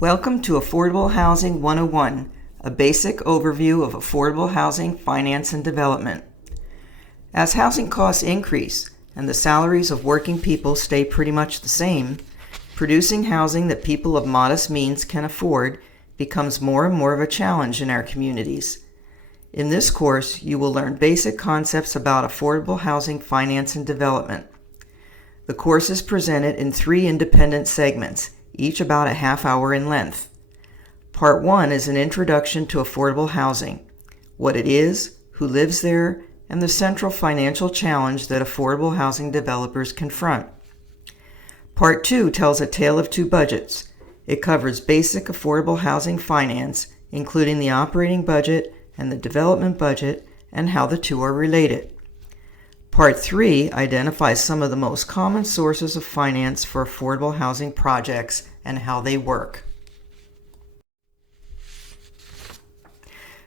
Welcome to Affordable Housing 101, a basic overview of affordable housing finance and development. As housing costs increase and the salaries of working people stay pretty much the same, producing housing that people of modest means can afford becomes more and more of a challenge in our communities. In this course, you will learn basic concepts about affordable housing finance and development. The course is presented in 3 independent segments, each about a half hour in length. Part 1 is an introduction to affordable housing, what it is, who lives there, and the central financial challenge that affordable housing developers confront. Part 2 tells a tale of 2 budgets. It covers basic affordable housing finance, including the operating budget and the development budget, and how the two are related. Part 3 identifies some of the most common sources of finance for affordable housing projects and how they work.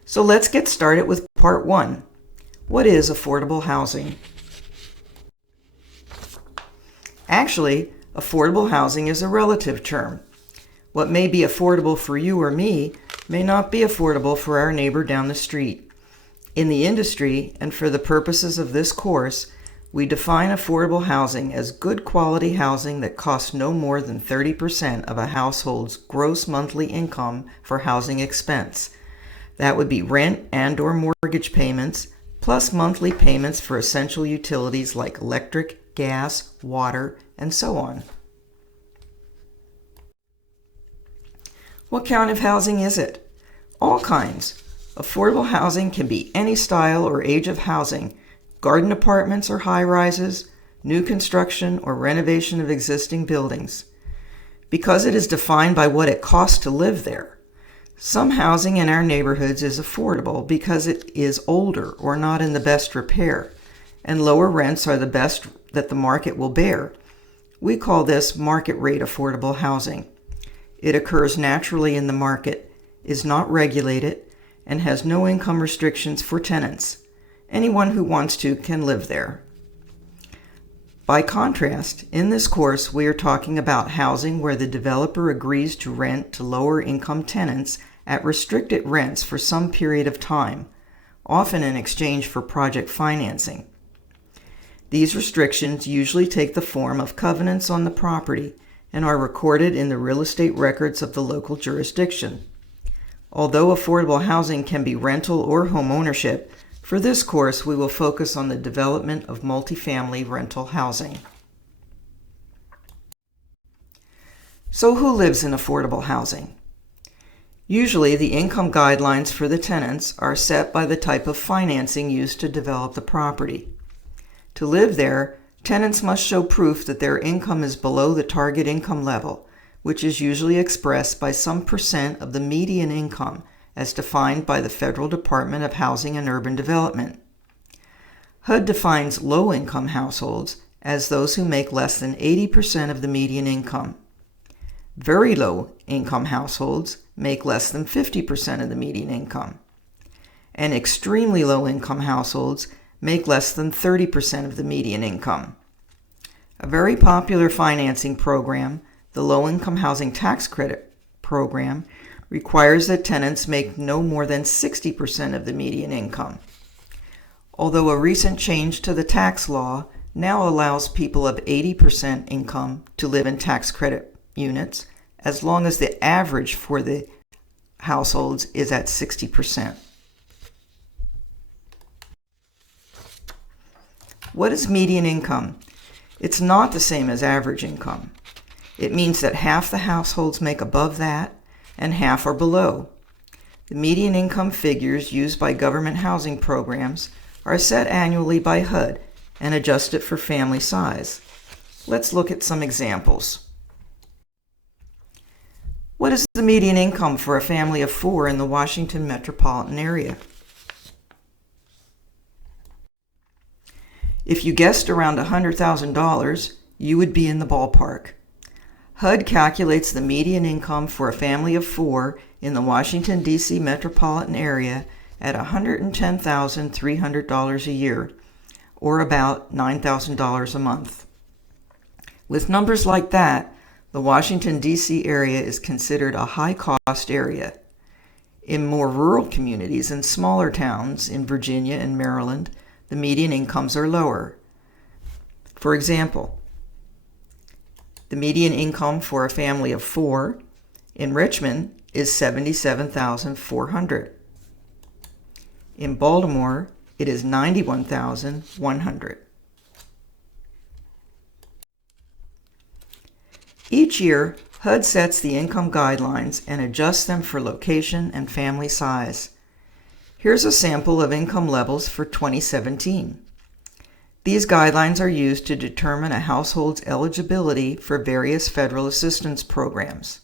So let's get started with Part 1. What is affordable housing? Actually, affordable housing is a relative term. What may be affordable for you or me may not be affordable for our neighbor down the street. In the industry, and for the purposes of this course, we define affordable housing as good quality housing that costs no more than 30% of a household's gross monthly income for housing expense. That would be rent and/or mortgage payments, plus monthly payments for essential utilities like electric, gas, water, and so on. What kind of housing is it? All kinds. Affordable housing can be any style or age of housing, garden apartments or high-rises, new construction or renovation of existing buildings. Because it is defined by what it costs to live there, some housing in our neighborhoods is affordable because it is older or not in the best repair, and lower rents are the best that the market will bear. We call this market rate affordable housing. It occurs naturally in the market, is not regulated, and has no income restrictions for tenants. Anyone who wants to can live there. By contrast, in this course we are talking about housing where the developer agrees to rent to lower income tenants at restricted rents for some period of time, often in exchange for project financing. These restrictions usually take the form of covenants on the property and are recorded in the real estate records of the local jurisdiction. Although affordable housing can be rental or home ownership, for this course we will focus on the development of multifamily rental housing. So who lives in affordable housing? Usually the income guidelines for the tenants are set by the type of financing used to develop the property. To live there, tenants must show proof that their income is below the target income level, which is usually expressed by some percent of the median income as defined by the Federal Department of Housing and Urban Development. HUD defines low-income households as those who make less than 80% of the median income. Very low-income households make less than 50% of the median income. And extremely low-income households make less than 30% of the median income. A very popular financing program, the Low-Income Housing Tax Credit Program, requires that tenants make no more than 60% of the median income. Although a recent change to the tax law now allows people of 80% income to live in tax credit units, as long as the average for the households is at 60%. What is median income? It's not the same as average income. It means that half the households make above that and half are below. The median income figures used by government housing programs are set annually by HUD and adjusted for family size. Let's look at some examples. What is the median income for a family of 4 in the Washington metropolitan area? If you guessed around $100,000, you would be in the ballpark. HUD calculates the median income for a family of 4 in the Washington, D.C. metropolitan area at $110,300 a year, or about $9,000 a month. With numbers like that, the Washington, D.C. area is considered a high-cost area. In more rural communities and smaller towns in Virginia and Maryland, the median incomes are lower. For example, the median income for a family of 4 in Richmond is $77,400. In Baltimore, it is $91,100. Each year, HUD sets the income guidelines and adjusts them for location and family size. Here's a sample of income levels for 2017. These guidelines are used to determine a household's eligibility for various federal assistance programs.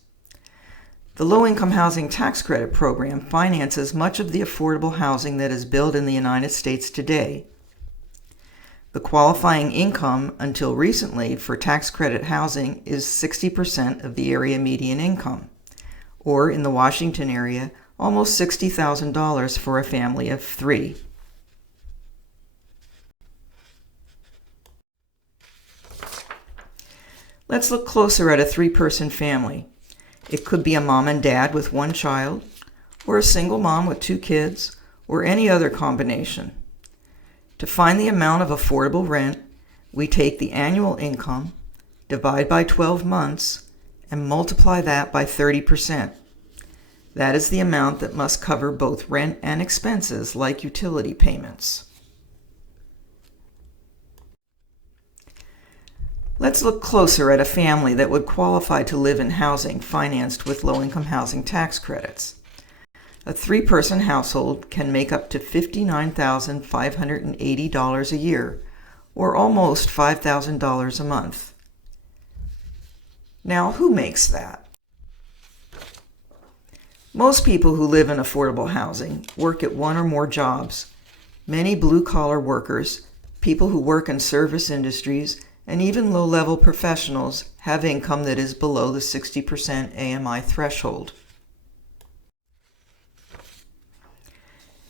The Low-Income Housing Tax Credit Program finances much of the affordable housing that is built in the United States today. The qualifying income until recently for tax credit housing is 60% of the area median income, or in the Washington area, almost $60,000 for a family of 3. Let's look closer at a 3-person family. It could be a mom and dad with 1 child, or a single mom with 2 kids, or any other combination. To find the amount of affordable rent, we take the annual income, divide by 12 months, and multiply that by 30%. That is the amount that must cover both rent and expenses like utility payments. Let's look closer at a family that would qualify to live in housing financed with low-income housing tax credits. A 3-person household can make up to $59,580 a year, or almost $5,000 a month. Now, who makes that? Most people who live in affordable housing work at 1 or more jobs. Many blue-collar workers, people who work in service industries, and even low-level professionals have income that is below the 60% AMI threshold.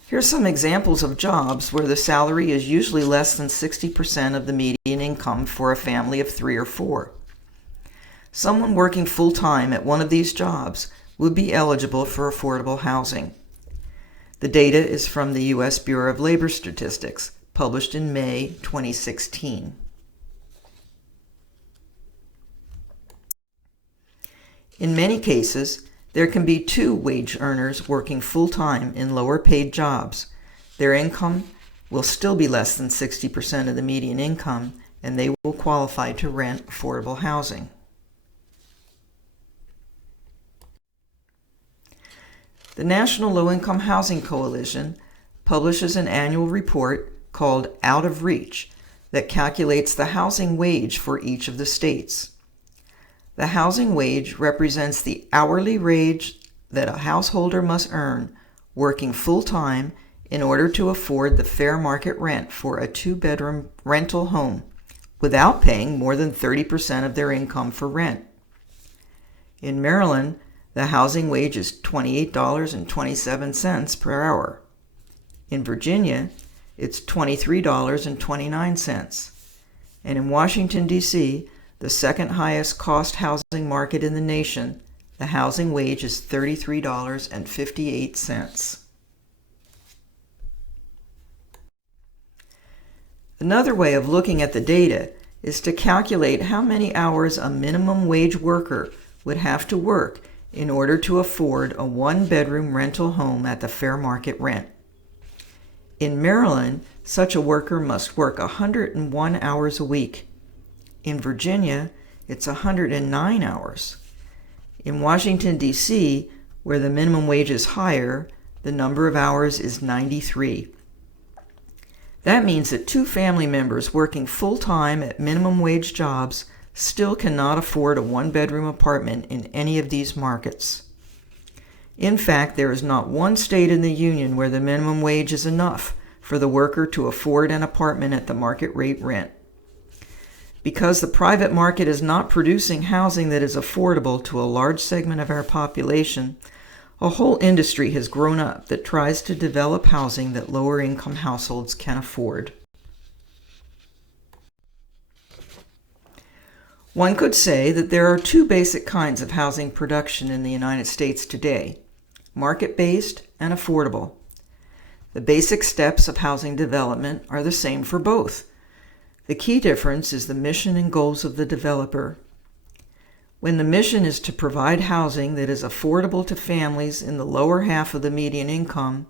Here's some examples of jobs where the salary is usually less than 60% of the median income for a family of 3 or 4. Someone working full-time at one of these jobs would be eligible for affordable housing. The data is from the U.S. Bureau of Labor Statistics, published in May 2016. In many cases, there can be 2 wage earners working full-time in lower-paid jobs. Their income will still be less than 60% of the median income, and they will qualify to rent affordable housing. The National Low-Income Housing Coalition publishes an annual report called Out of Reach that calculates the housing wage for each of the states. The housing wage represents the hourly wage that a householder must earn working full-time in order to afford the fair market rent for a 2-bedroom rental home without paying more than 30% of their income for rent. In Maryland, the housing wage is $28.27 per hour. In Virginia, it's $23.29. And in Washington, D.C., the second highest cost housing market in the nation, the housing wage is $33.58. Another way of looking at the data is to calculate how many hours a minimum wage worker would have to work in order to afford a 1-bedroom rental home at the fair market rent. In Maryland, such a worker must work 101 hours a week. In Virginia, it's 109 hours. In Washington, D.C., where the minimum wage is higher, the number of hours is 93. That means that 2 family members working full-time at minimum wage jobs still cannot afford a 1-bedroom apartment in any of these markets. In fact, there is not one state in the union where the minimum wage is enough for the worker to afford an apartment at the market rate rent. Because the private market is not producing housing that is affordable to a large segment of our population, a whole industry has grown up that tries to develop housing that lower-income households can afford. One could say that there are two basic kinds of housing production in the United States today: market-based and affordable. The basic steps of housing development are the same for both. The key difference is the mission and goals of the developer. When the mission is to provide housing that is affordable to families in the lower half of the median income,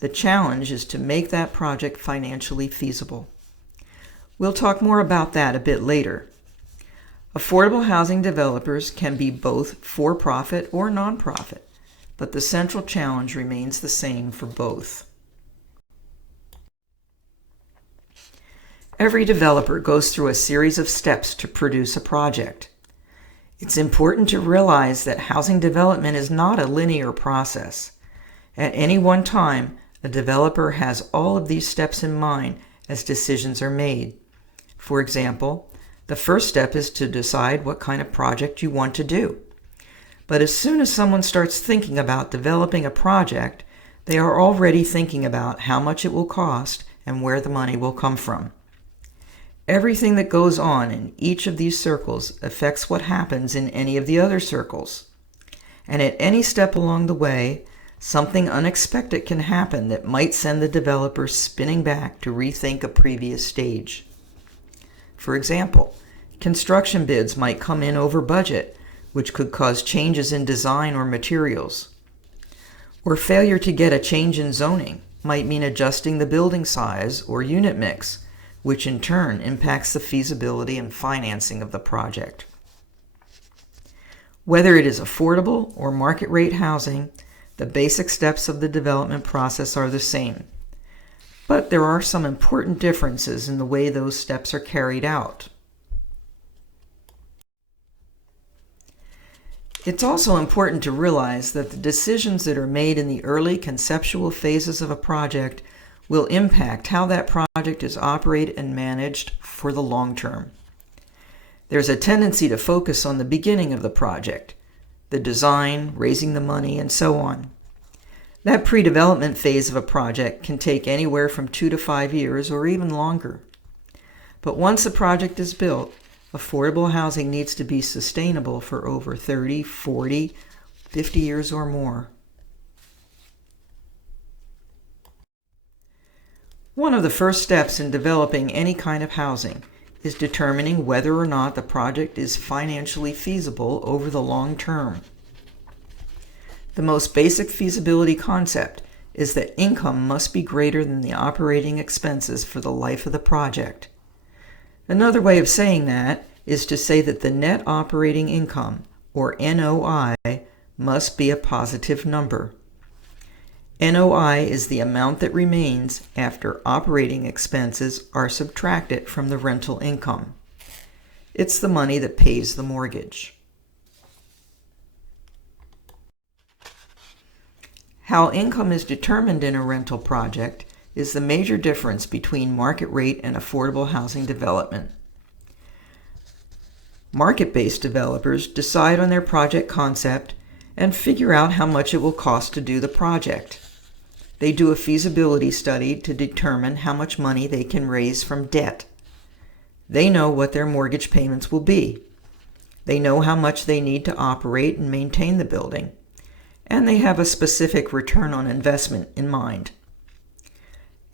the challenge is to make that project financially feasible. We'll talk more about that a bit later. Affordable housing developers can be both for-profit or nonprofit, but the central challenge remains the same for both. Every developer goes through a series of steps to produce a project. It's important to realize that housing development is not a linear process. At any one time, a developer has all of these steps in mind as decisions are made. For example, the first step is to decide what kind of project you want to do. But as soon as someone starts thinking about developing a project, they are already thinking about how much it will cost and where the money will come from. Everything that goes on in each of these circles affects what happens in any of the other circles. And at any step along the way, something unexpected can happen that might send the developer spinning back to rethink a previous stage. For example, construction bids might come in over budget, which could cause changes in design or materials. Or failure to get a change in zoning might mean adjusting the building size or unit mix, which in turn impacts the feasibility and financing of the project. Whether it is affordable or market rate housing, the basic steps of the development process are the same. But there are some important differences in the way those steps are carried out. It's also important to realize that the decisions that are made in the early conceptual phases of a project will impact how that project is operated and managed for the long term. There's a tendency to focus on the beginning of the project, the design, raising the money, and so on. That pre-development phase of a project can take anywhere from 2 to 5 years or even longer. But once a project is built, affordable housing needs to be sustainable for over 30, 40, 50 years or more. One of the first steps in developing any kind of housing is determining whether or not the project is financially feasible over the long term. The most basic feasibility concept is that income must be greater than the operating expenses for the life of the project. Another way of saying that is to say that the net operating income, or NOI, must be a positive number. NOI is the amount that remains after operating expenses are subtracted from the rental income. It's the money that pays the mortgage. How income is determined in a rental project is the major difference between market rate and affordable housing development. Market-based developers decide on their project concept and figure out how much it will cost to do the project. They do a feasibility study to determine how much money they can raise from debt. They know what their mortgage payments will be. They know how much they need to operate and maintain the building. And they have a specific return on investment in mind.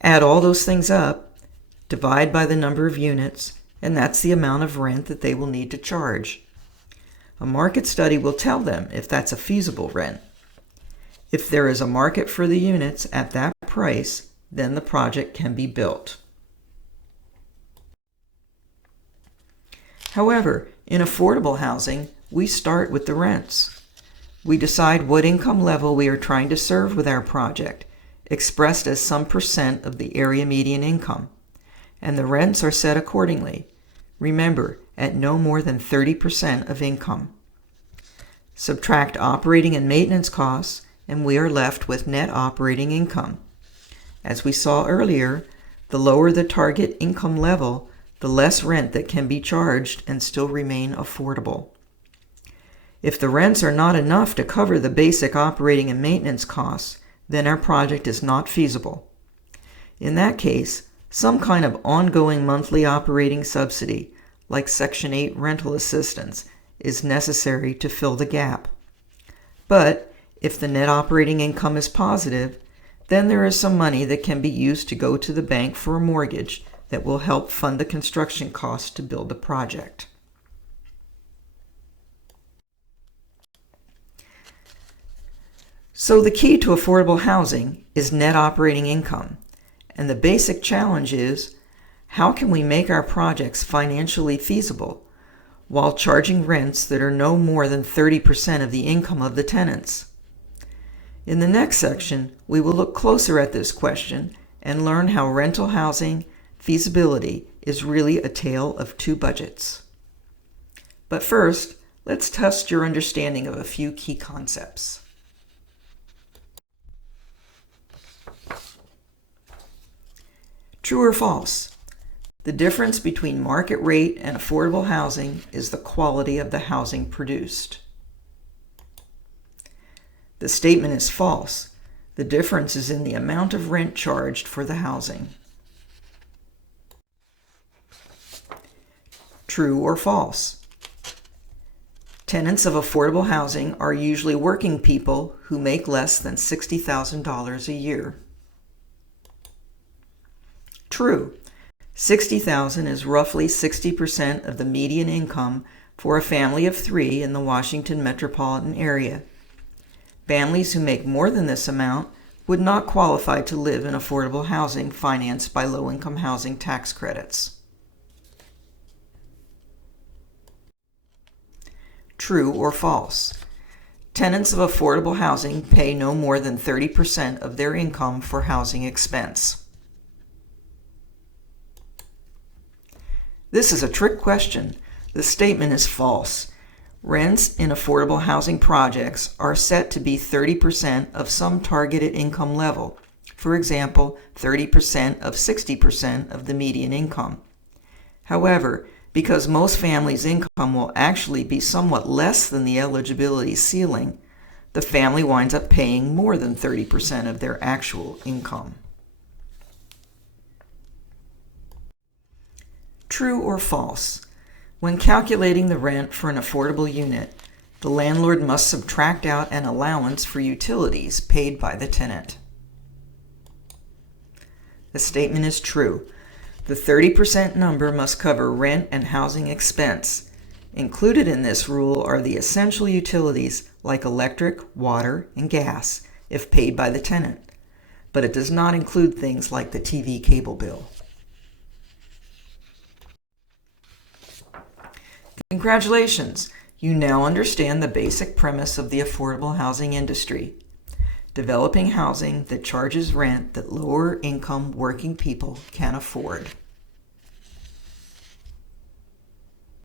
Add all those things up, divide by the number of units, and that's the amount of rent that they will need to charge. A market study will tell them if that's a feasible rent. If there is a market for the units at that price, then the project can be built. However, in affordable housing, we start with the rents. We decide what income level we are trying to serve with our project, expressed as some percent of the area median income, and the rents are set accordingly. Remember, at no more than 30% of income. Subtract operating and maintenance costs, and we are left with net operating income. As we saw earlier, the lower the target income level, the less rent that can be charged and still remain affordable. If the rents are not enough to cover the basic operating and maintenance costs, then our project is not feasible. In that case, some kind of ongoing monthly operating subsidy, like Section 8 rental assistance, is necessary to fill the gap. But if the net operating income is positive, then there is some money that can be used to go to the bank for a mortgage that will help fund the construction costs to build the project. So the key to affordable housing is net operating income, and the basic challenge is, how can we make our projects financially feasible while charging rents that are no more than 30% of the income of the tenants? In the next section, we will look closer at this question and learn how rental housing feasibility is really a tale of two budgets. But first, let's test your understanding of a few key concepts. True or false? The difference between market rate and affordable housing is the quality of the housing produced. The statement is false. The difference is in the amount of rent charged for the housing. True or false? Tenants of affordable housing are usually working people who make less than $60,000 a year. True. $60,000 is roughly 60% of the median income for a family of 3 in the Washington metropolitan area. Families who make more than this amount would not qualify to live in affordable housing financed by low-income housing tax credits. True or false? Tenants of affordable housing pay no more than 30% of their income for housing expense. This is a trick question. The statement is false. Rents in affordable housing projects are set to be 30% of some targeted income level. For example, 30% of 60% of the median income. However, because most families' income will actually be somewhat less than the eligibility ceiling, the family winds up paying more than 30% of their actual income. True or false? When calculating the rent for an affordable unit, the landlord must subtract out an allowance for utilities paid by the tenant. The statement is true. The 30% number must cover rent and housing expense. Included in this rule are the essential utilities like electric, water, and gas, if paid by the tenant. But it does not include things like the TV cable bill. Congratulations! You now understand the basic premise of the affordable housing industry. Developing housing that charges rent that lower income working people can afford.